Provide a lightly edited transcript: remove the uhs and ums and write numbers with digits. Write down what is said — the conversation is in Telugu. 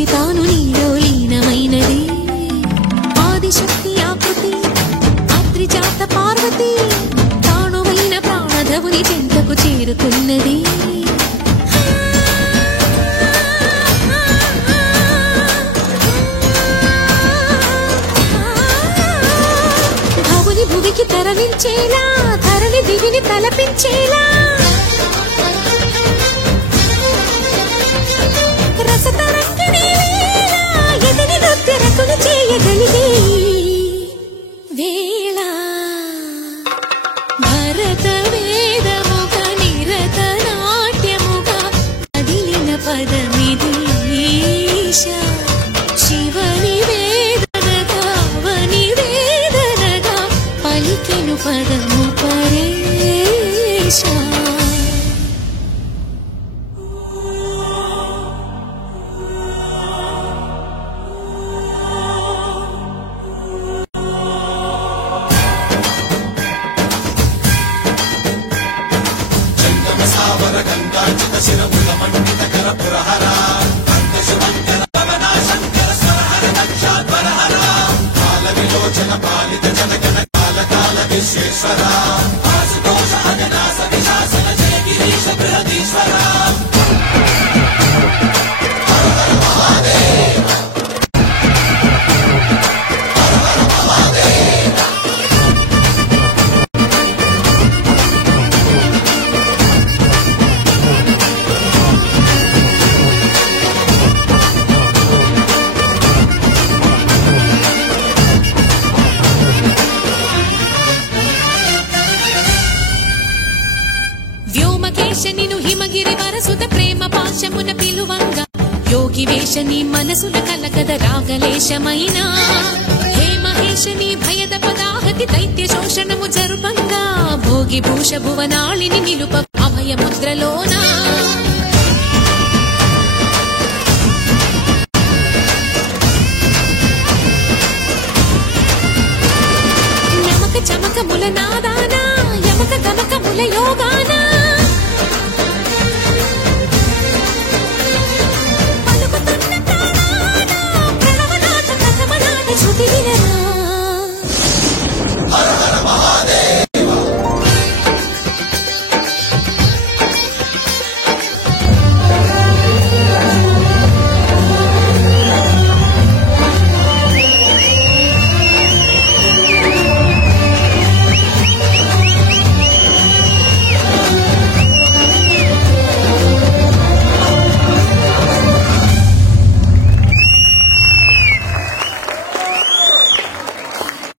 నుంచి తాను నీలో లీనమైనది ఆదిశక్తి ఆకృతి అత్రిజాత పార్వతి తానువైన ప్రాణధవుని చెంతకు చేరుతున్నది భవుని భువికి తరలించేలా ధరణి దివిని తలపించేలా రసతరంగిణి ఎదిని నృత్యరకులు చేయగలిగే వేళ భరత వేదముగ నిరత నాట్యముగ కదిలిన పదమిది ఈశా శివని వేదనగా వని వేదనగా పలికెను పదము పరేశా వ్యోమకేశనిను హిమగిరి వరసుత ప్రేమ పాశమున పిలువంగా యోగి వేషని మనసున కలకద రాగలేశమైన హే మహేశని భయద పదాహతి దైత్య శోషణము జరుపంగా భోగి భూష భువనాళిని నిలుప అభయ ముద్రలోన నమక చమకముల నాదాన యమక గమకముల యోగాన